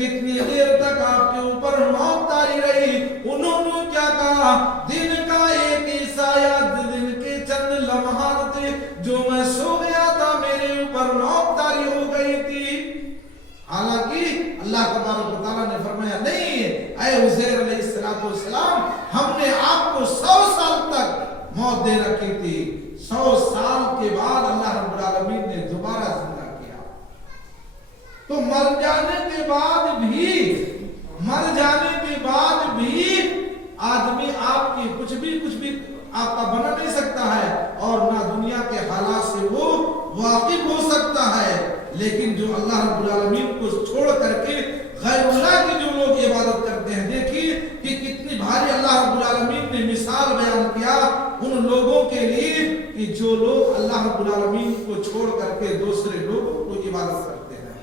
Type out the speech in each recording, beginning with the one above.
کتنی دیر تک آپ کے اوپر موت طاری رہی؟ انہوں نے کیا کہا؟ دن کا ایک حصہ یا دن کے چند لمحات تھے جو میں سو گیا تھا، میرے اوپر موت طاری ہو گئی تھی۔ حالانکہ اللہ تبارک و تعالیٰ نے فرمایا نہیں اے عزیر علیہ السلام، ہم نے آپ کو 100 سال تک موت دے رکھی تھی، 100 سال کے بعد اللہ رب العالمین نے دوبارہ زندہ کیا۔ تو مر جانے کے بعد بھی آدمی آپ کی کچھ بھی آپ کا بنا نہیں سکتا ہے، اور نہ دنیا کے حالات سے وہ واقف ہو سکتا ہے۔ لیکن جو اللہ رب العالمین کو چھوڑ کر کے غیر اللہ کی جو لوگ عبادت کرتے ہیں، دیکھیے کہ کتنی بھاری اللہ رب العالمین نے مثال بیان کیا ان لوگوں کے لیے کہ جو لوگ اللہ رب العالمین کو چھوڑ کر کے دوسرے لوگوں کو عبادت کرتے ہیں۔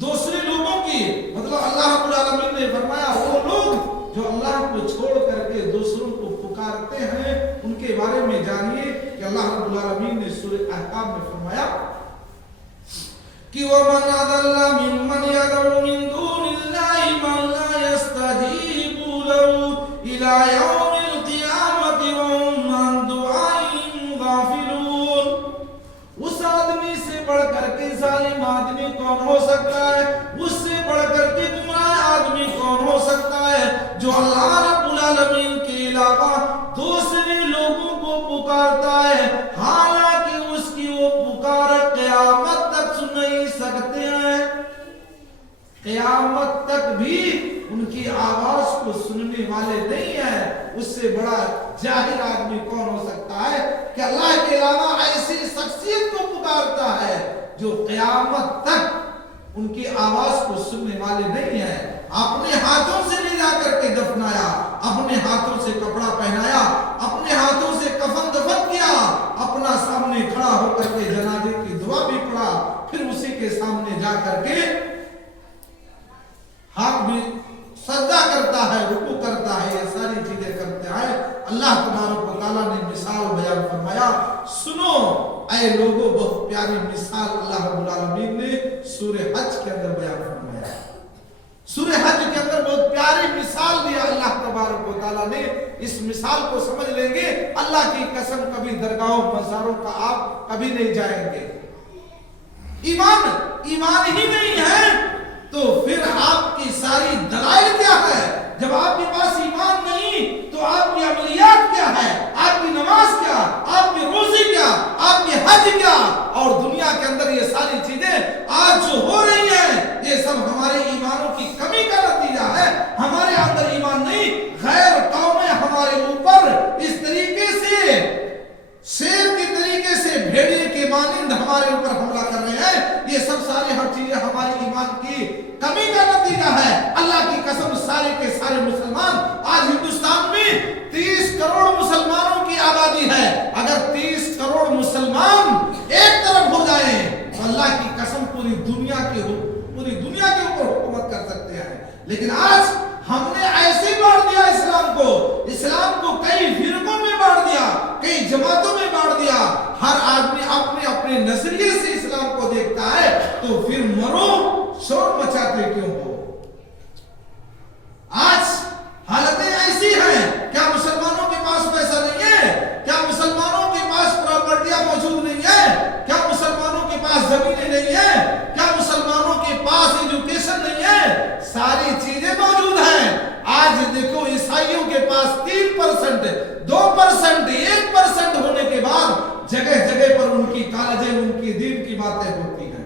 دوسرے لوگوں کی مطلب اللہ رب العالمین نے فرمایا وہ لوگ جو اللہ کو چھوڑ کر کے دوسروں کو پکارتے ہیں، ان کے بارے میں جانیے کہ اللہ رب العالمین نے سورہ احقاف میں فرمایا کہ وَمَنْ أَضَلَّ مِمَّنْ يَدْعُو مِن دُونِ اللَّهِ مَن لَّا يَسْتَجِيبُ لَهُ إِلَىٰ يَوْمِ الْقِيَامَةِ وَهُمْ عَن دُعَائِهِمْ غَافِلُونَ۔ اس آدمی سے بڑھ کر کے ظالم آدمی کون ہو سکتا ہے؟ اس سے بڑھ کر کے گمراہ آدمی کون ہو سکتا ہے جو اللہ رب العالمین کے علاوہ دوسرے لوگوں کو پکارتا ہے، حالانکہ اس کی وہ پکار قیامت تک سن نہیں سکتے ہیں، قیامت تک بھی ان کی آواز کو سننے والے نہیں ہیں۔ اس سے بڑا جاہل آدمی کون ہو سکتا ہے کہ اللہ کے علاوہ ایسی شخصیت کو پکارتا ہے جو قیامت تک ان کی آواز کو سننے والے نہیں ہیں۔ اپنے ہاتھوں سے لے جا کر کے دفنایا، اپنے ہاتھوں سے کپڑا پہنایا، اپنے ہاتھوں سے کفن دفن کیا، اپنا سامنے کھڑا ہو کر کے جنازے کی دعا بھی پڑھا، پھر اسی کے سامنے جا کر کے ہاتھ بھی سجدہ کرتا ہے، رکوع کرتا ہے، یہ ساری چیزیں کرتا ہے۔ اللہ تبارک و تعالیٰ نے مثال بیان فرمایا، سنو اے لوگوں، بہت پیاری مثال اللہ رب العالمین نے سورہ حج کے اندر بیان فرمایا۔ سورہ حج کے اندر بہت پیاری مثال دیا اللہ تبارک و تعالیٰ نے۔ اس مثال کو سمجھ لیں گے، اللہ کی قسم کبھی درگاہوں مزاروں کا آپ کبھی نہیں جائیں گے۔ ایمان ہی نہیں ہے تو پھر آپ کی ساری دلائل کیا ہے؟ جب آپ کے پاس ایمان نہیں تو آپ کی عملیات کیا ہے؟ آپ کی نماز کیا؟ آپ کی روزی کیا؟ آپ کی حج کیا؟ اور دنیا کے اندر یہ ساری چیزیں آج جو ہو رہی ہیں، یہ سب ہمارے ایمانوں کی کمی کا نتیجہ ہے۔ ہمارے اندر ایمان نہیں، غیر قومیں ہمارے اوپر اس طریقے سے شیر کے طریقے سے بھیڑیے کے مانند ہمارے اوپر حملہ کر رہے ہیں۔ یہ سب سارے ہر چیزیں ہماری ایمان کی کمی کا نتیجہ ہے۔ اللہ کی قسم سارے کے سارے مسلمان، آج ہندوستان میں 30 کروڑ مسلمانوں کی آبادی ہے۔ اگر 30 کروڑ مسلمان ایک طرف ہو جائیں تو اللہ کی قسم پوری دنیا کے اوپر حکومت کر سکتے ہیں۔ لیکن آج ہم نے ایسے بانٹ دیا اسلام کو کئی فرقوں میں بانٹ دیا، کئی جماعتوں میں بانٹ دیا۔ ہر آدمی اپنے اپنے نظریے سے اسلام کو دیکھتا ہے، تو پھر مرو شور مچاتے کیوں ہو؟ آج حالتیں ایسی ہیں، کیا مسلمانوں کے پاس پیسہ نہیں ہے؟ کیا مسلمانوں کے پاس پراپرٹیاں موجود نہیں ہے؟ کیا مسلمانوں کے پاس زمینیں نہیں ہیں؟ کیا مسلمانوں کے پاس ایجوکیشن نہیں ہے؟ ساری چیزیں موجود ہیں۔ آج دیکھو عیسائیوں کے پاس 3%، 2%، 1% ہونے کے بعد جگہ جگہ پر ان کی کالجیں، ان کی دین کی باتیں ہوتی ہیں،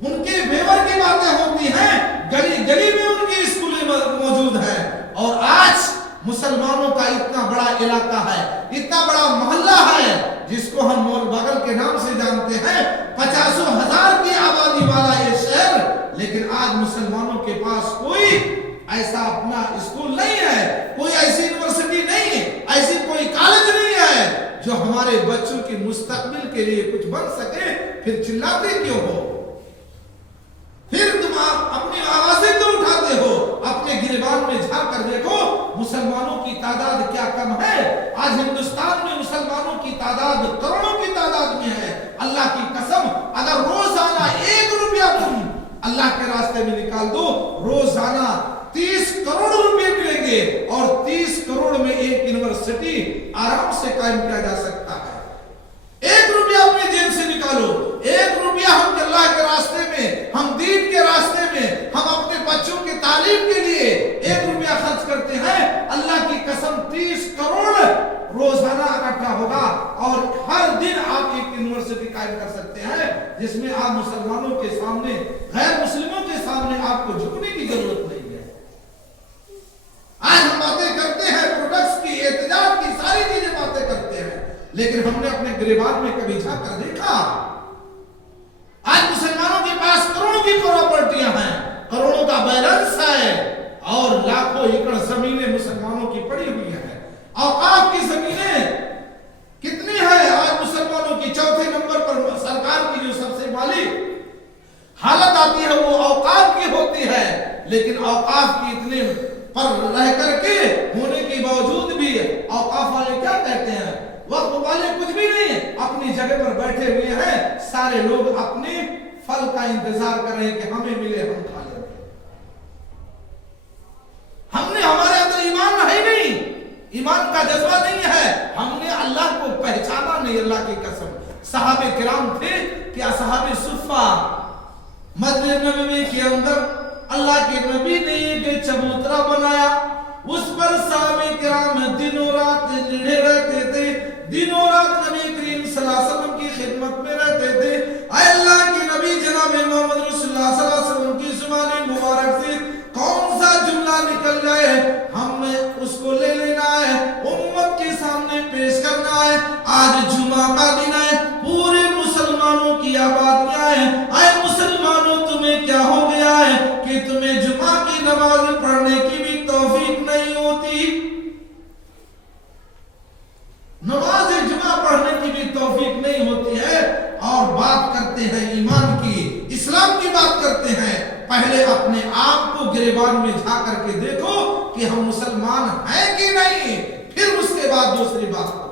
ان کے فیور کی باتیں ہوتی ہیں، گلی گلی میں ان کی اسکولیں موجود ہیں۔ اور آج مسلمانوں کا اتنا بڑا علاقہ ہے، اتنا بڑا محلہ ہے، جس کو ہم مول بغل کے نام سے جانتے ہیں، 50,000 کی آبادی والا یہ شہر، لیکن آج مسلمانوں کے پاس کوئی ایسا اپنا اسکول نہیں ہے، کوئی ایسی یونیورسٹی نہیں ہے، ایسی کوئی کالج نہیں ہے جو ہمارے بچوں کے مستقبل کے لیے کچھ بن سکے۔ پھر چلاتے کیوں ہو؟ پھر تم اپنی آوازیں تو اٹھاتے ہو، اپنے گریبان میں جھانک کر دیکھو مسلمانوں کی تعداد کیا کم ہے۔ آج ہندوستان میں مسلمانوں کی تعداد کروڑوں کی تعداد میں ہے۔ اللہ کی قسم اگر روزانہ 1 روپیہ تم اللہ کے راستے میں نکال دو، روزانہ 30 کروڑ روپے ملیں گے اور 30 کروڑ میں ایک یونیورسٹی آرام سے قائم کیا جا سکتا ہے۔ 1 روپیہ اپنے جیب سے نکالو، 1 روپیہ ہم اللہ کے راستے میں، ہم دین کے راستے میں، ہم اپنے بچوں کی تعلیم کے لیے 1 روپیہ خرچ کرتے ہیں، اللہ کی قسم 30 کروڑ روزانہ اکٹھا ہوگا اور ہر دن آپ ایک یونیورسٹی قائم کر سکتے ہیں جس میں آپ مسلمانوں کے سامنے، غیر مسلموں کے سامنے آپ کو جھکنے کی ضرورت نہیں ہے۔ آج ہم باتیں کرتے ہیں پروڈکٹس کی، احتجاج کی، ساری چیزیں باتیں کرتے ہیں، لیکن ہم نے اپنے گریبان میں کبھی جھانک کر دیکھا؟ آج مسلمانوں کے پاس کروڑوں کی پراپرٹیاں ہیں، کروڑوں کا بیلنس ہے اور لاکھوں ایکڑ زمینیں مسلمانوں کی پڑی ہوئی ہیں۔ اوقاف کی زمینیں کتنی ہیں آج مسلمانوں کی؟ چوتھے نمبر پر سرکار کی جو سب سے مالی حالت آتی ہے وہ اوقاف کی ہوتی ہے، لیکن اوقاف کی اتنے پر رہ کر کے ہونے کے باوجود بھی اوقاف والے کیا کہتے ہیں؟ وقت والے کچھ بھی نہیں، اپنی جگہ پر بیٹھے ہوئے ہیں، سارے لوگ اپنے پھل کا انتظار کر رہے ہیں کہ ہمیں ملے، ہم کھا لیں۔ ہمارے اندر ایمان ہے نہیں، ایمان کا جذبہ نہیں ہے، ہم نے اللہ کو پہچانا نہیں۔ اللہ کی قسم صحابہ کرام تھے کہ اصحاب صفہ مسجد نبوی کے اندر اللہ کے نبی نے ایک چبوترا بنایا، اس پر صحابہ کرام دنوں رات لڑے رہتے تھے، دنوں رات نبی کریم صلی اللہ علیہ وسلم کی خدمت میں رہتے تھے۔ اے اللہ کے نبی جناب محمد رسول اللہ صلی اللہ علیہ وسلم کی زبان مبارک سے کون سا جملہ نکل جائے ہم نے اس کو لے لینا ہے، امت کے سامنے پیش کرنا ہے۔ آج جمعہ کا دن ہے، پورے مسلمانوں کی آبادیاں ہیں، اے مسلمانوں تمہیں کیا ہو گیا ہے کہ تمہیں جمعہ کی نماز پڑھنے کی بھی توفیق نہیں ہوتی؟ نماز جمعہ پڑھنے کی بھی توفیق نہیں ہوتی ہے اور بات کرتے ہیں ایمان کی، اسلام کی بات کرتے ہیں۔ پہلے اپنے آپ کو گریبان میں جھانک کر کے دیکھو کہ ہم مسلمان ہیں کہ نہیں، پھر اس کے بعد دوسری بات کرو،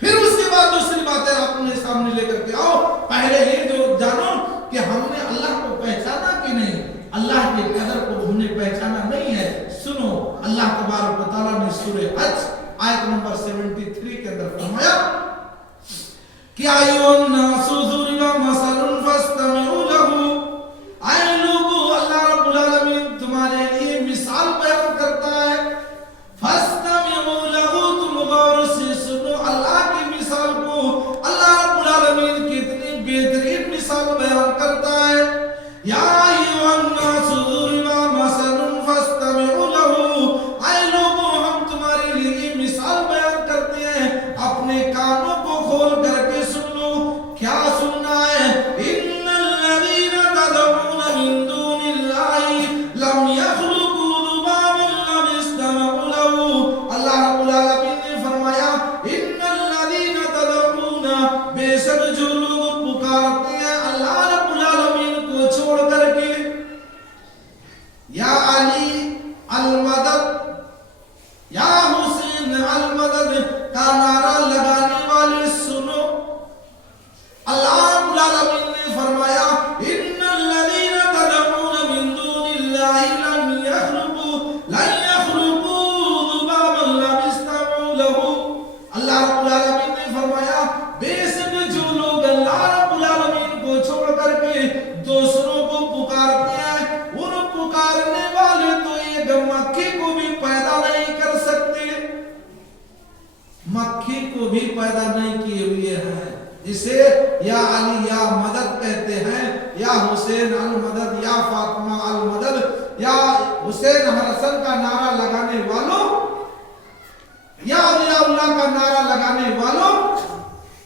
پھر اس کے بعد دوسری باتیں اپنے سامنے لے کر کے آؤ۔ پہلے یہ جو جانو کہ ہم نے اللہ کو پہچانا کہ نہیں، اللہ کے قدر کو ہم نے پہچانا نہیں ہے۔ سنو، اللہ تبارک و تعالیٰ نے سورہ حج آیت نمبر 73 کے اندر فرمایا کہ ایھا الناس ضرب مثل فاستمعوا لہ، اے لوگو اللہ رب العالمین تمہارے لیے مثال بیان کرتا ہے، فاستمعوا لہ، تم غور سے سنو اللہ کی مثال کو۔ اللہ رب العالمین کتنی بہترین مثال بیان کرتا ہے۔ یا ایھا الناس ضرب مثل فاستمعوا لہ، اے لوگو ہم تمہارے لیے مثال بیان کرتے ہیں، اپنے کانوں کو کھول کر کے سن لو۔ کیا سننا ہے؟ ان الذین تدعون من دون اللہ لم یخلقوا ذبابا لو اجتمعوا لہ۔ اللہ رب العالمین نے فرمایا ان الذین تدعون، بے شک جو لوگ پکارتے ہیں اللہ رب العالمین کو چھوڑ کر کے، یا علی المدد، یا حسین المدد کا نعرہ لگانے والے سنو۔ اللہ رب العالمین نے فرمایا ان الذین تدعون من دون اللہ لن یخلقوا ذبابا لو اجتمعوا لہ۔ اللہ رب العالمین نے فرمایا بے شک جو لوگ اللہ رب العالمین کو چھوڑ کر کے دوسروں کو پکارتے ہیں، ان پکارنے والے تو ایک مکھی کو بھی پیدا نہیں کر سکتے، مکھی کو بھی پیدا نہیں کیے ہوئے ہیں، جسے یا علی یا مدد کہتے ہیں، یا حسین المدد، یا فاطمہ المدد، یا حسین حسن کا نعرہ لگانے والوں، یا اولیاء اللہ کا نعرہ لگانے والوں۔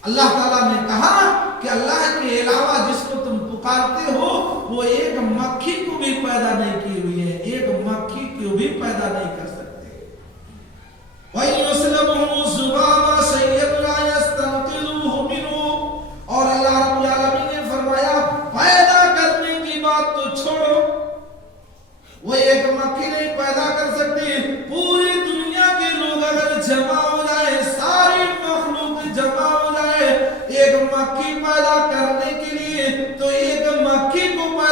اللہ تعالیٰ نے کہا کہ اللہ کے علاوہ جس کو تم پکارتے ہو وہ ایک مکھی کو بھی پیدا نہیں کی ہوئی ہے، ایک مکھی کو بھی پیدا نہیں کر سکتے۔ وَيُسْلَبُهُ ذُبَابٌ شَيْئًا لَا يَسْتَنقِذُهُ مِنْهُ، اور اللہ رب العالمین نے فرمایا پیدا کرنے کی بات تو چھوڑو، وہ ایک مکھی نہیں پیدا کر سکتی۔ پوری دنیا کے لوگ اگر جمع ہو جائے، ساری مخلوق جمع ہو جائے ایک مکھی پیدا کرنے کے لیے، تو ایک مکھی کو پیدا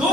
2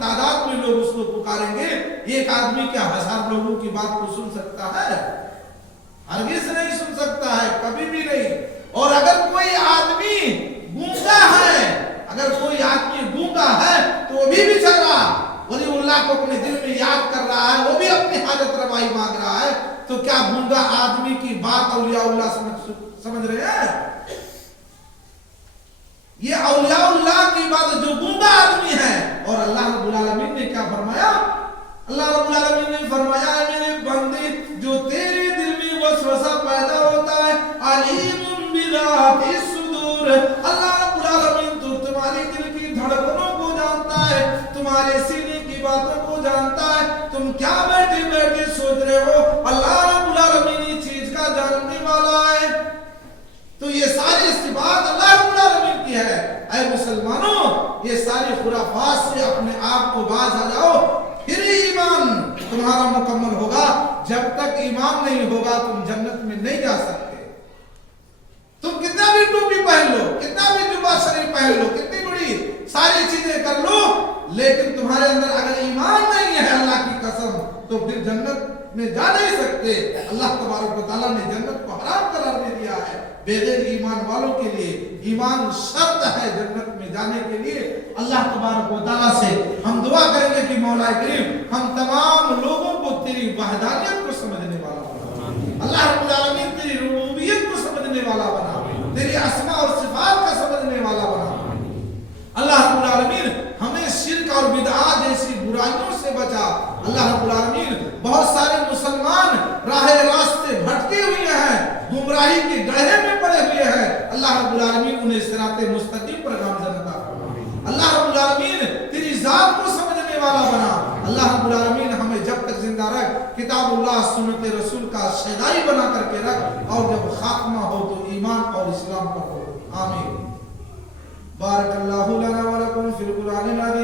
تعداد میں لوگ اس کو پکاریں گے، ایک آدمی کیا 1000 لوگوں کی بات کو سن سکتا ہے؟ ہرگز نہیں سن سکتا ہے، کبھی بھی نہیں۔ اور اگر کوئی آدمی گونگا ہے، اگر کوئی آدمی گونگا ہے تو وہ بھی بیچارہ ولی اللہ کو اپنے دل میں یاد کر رہا ہے، وہ بھی اپنی حاجت روائی مانگ رہا ہے، تو کیا گونگا آدمی کی بات اولیاء اللہ سمجھ رہے ہیں؟ یہ اولیاء اللہ کی بات جو گونگا آدمی ہے۔ اور اللہ رب العالمین نے کیا فرمایا؟ اللہ رب العالمین نے فرمایا ہے میرے بندے جو تیرے دل میں وسوسہ پیدا ہوتا ہے علیم بذات الصدور، اللہ رب العالمین تو تمہارے دل کی دھڑکنوں کو جانتا ہے، تمہارے سینے کی باتوں کو جانتا ہے، تم کیا بیٹھے بیٹھے سوچ رہے ہو، اللہ رب العالمین اس چیز کا جاننے والا ہے۔ تو یہ ساری صفات اللہ رب العالمین کی ہے۔ اے مسلمانوں، یہ ساری خرافات سے اپنے آپ کو باز آ جاؤ، پھر ایمان تمہارا مکمل ہوگا۔ جب تک ایمان نہیں ہوگا تم جنت میں نہیں جا سکتے۔ تم کتنا بھی ٹوپی پہن لو، کتنا بھی جبہ شریف پہن لو، کتنی بڑی ساری چیزیں کر لو، لیکن تمہارے اندر اگر ایمان نہیں ہے اللہ کی قسم تو پھر جنت میں جا نہیں سکتے۔ اللہ تبارک و تعالیٰ نے جنت کو حرام قرار دے دیا ہے بغیر ایمان والوں کے لیے۔ ایمان شرط ہے جنت میں جانے کے لیے۔ اللہ تبارک و تعالیٰ سے ہم دعا کریں گے کہ مولا کریم ہم تمام لوگوں کو تیری وحدانیت کو سمجھنے والا بنا، اللہ رب العالمین تیری ربوبیت کو سمجھنے والا بنا، تیری اسماء اور صفات کا سمجھنے والا بنا۔ اللہ رب العالمین ہمیں شرک اور بدعات جیسی برائیوں سے بچا۔ اللہ رب العالمین بہت سارے مسلمان راہ راست سے بھٹکے ہوئے ہیں، گمراہی کے گڑھے میں پڑے ہوئے ہیں، اللہ رب العالمین انہیں صراط مستقیم پر گامزن عطا فرما۔ اللہ رب العالمین تیری ذات کو سمجھنے والا بنا۔ اللہ رب العالمین ہمیں جب تک زندہ رکھ، کتاب اللہ سنت رسول کا شیدائی بنا کر کے رکھ، اور جب خاتمہ ہو تو ایمان اور اسلام پر ہو۔ آمین۔ بارک اللہ لنا ولکم فی القرآن العظیم۔